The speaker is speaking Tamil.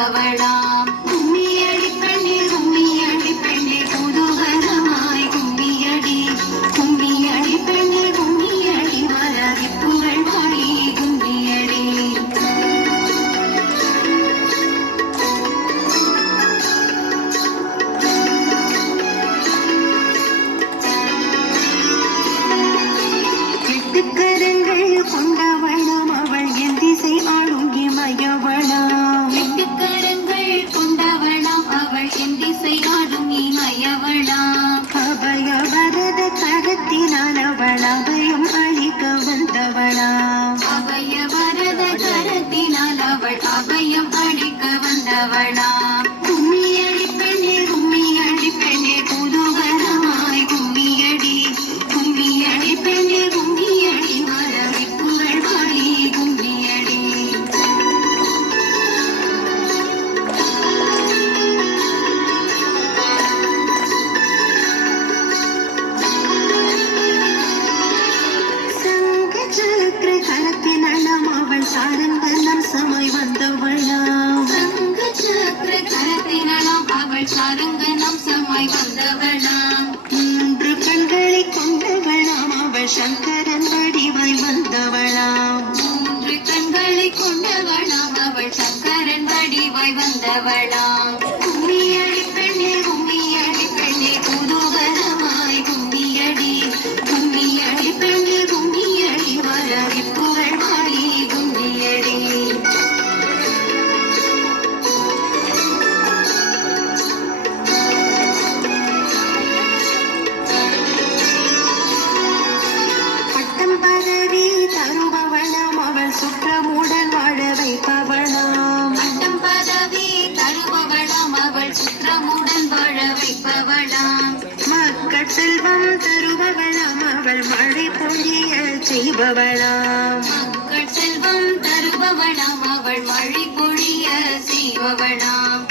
வைப்பவளாம். கும்மியடி பெண்ணே கும்மியடி பெண்ணே புதுவரமாய் கும்மியடி கும்மியடி பெண்ணே கும்மியடி மலரி புகழ் பாடி கும்மியடி. எட்டுக்கரங்கள் கொண்டவளாம் அவள் என் திசை ஆளும் இமயவளாம். எட்டுக்கரங்கள் கொண்டவளாம் அவள் என் திசை ஆளும் இமயவளாம். அபய வரத கரத்தினால் அவள் அபயம் அளிக்க வந்தவளாம். அபய வரத கரத்தினால் அவள் அபயம் அளிக்க வந்தவளாம். கும்மியடி பெண்ணே கும்மியடி பெண்ணே புதுவரமாய் கும்மியடி கும்மியடி பெண்ணே கும்மியடி மலரி புகழ் பாடி கும்மியடி. சங்க சக்கர கரத்தினம் அவள் சாரங்கனம் சமாய் வந்தவளாம். சங்க சக்கர கரத்தினம் அவள் சாரங்கனம் சமாய் வந்தவளாம். மூன்று கண்களை கொண்டவளாம் அவள் சங்கரன் வடிவாய் வந்தவளாம். மூன்று கண்களை கொண்டவளாம் அவள் சங்கரன் வடிவாய் வந்தவளாம். கும்மியடி பெண்ணே கும்மியடி பெண்ணே புதுவரமாய் கும்மியடி கும்மியடி பெண்ணே கும்மியடி மலரி புகழ் பாடி கும்மியடி. பட்டம் பதவி தருபவளாம் அவள் சுற்றமுடன் வாழ வைப்பவளாம். பட்டம் பதவி தருபவளாம் அவள் சுற்றமுடன் வாழ வைப்பவளாம். மக்கள் செல்வம் தருபவளாம் அவள் மழை பொழிய செய்பவளாம். மக்கள் செல்வம் தருபவளாம் அவள் மழை பொழிய செய்பவளாம்.